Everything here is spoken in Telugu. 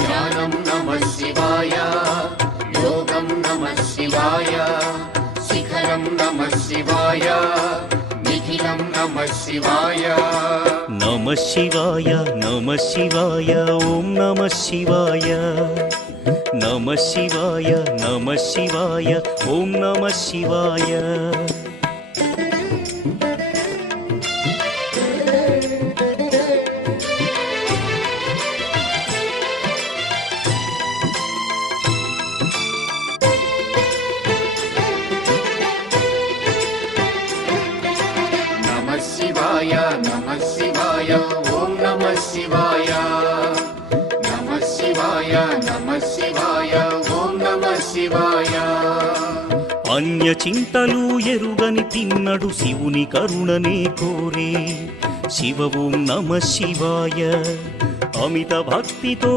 ధ్యానం నమః శివాయ, యోగం నమః శివాయ, శిఖరం నమః శివాయ, నిఖిలం నమః శివాయ. నమః శివాయ నమః శివాయ ఓం నమః శివాయ. నమః శివాయ నమః శివాయ ఓం నమః శివాయ. నమః శివాయ నమః శివాయ ఓం నమః శివాయ. నమః శివాయ నమః శివాయ ఓం నమః శివాయ. అన్య చింతలు ఎరుగని తిన్నడు శివుని కరుణనే కోరే. శివ ఓం నమః శివాయ. అమిత భక్తితో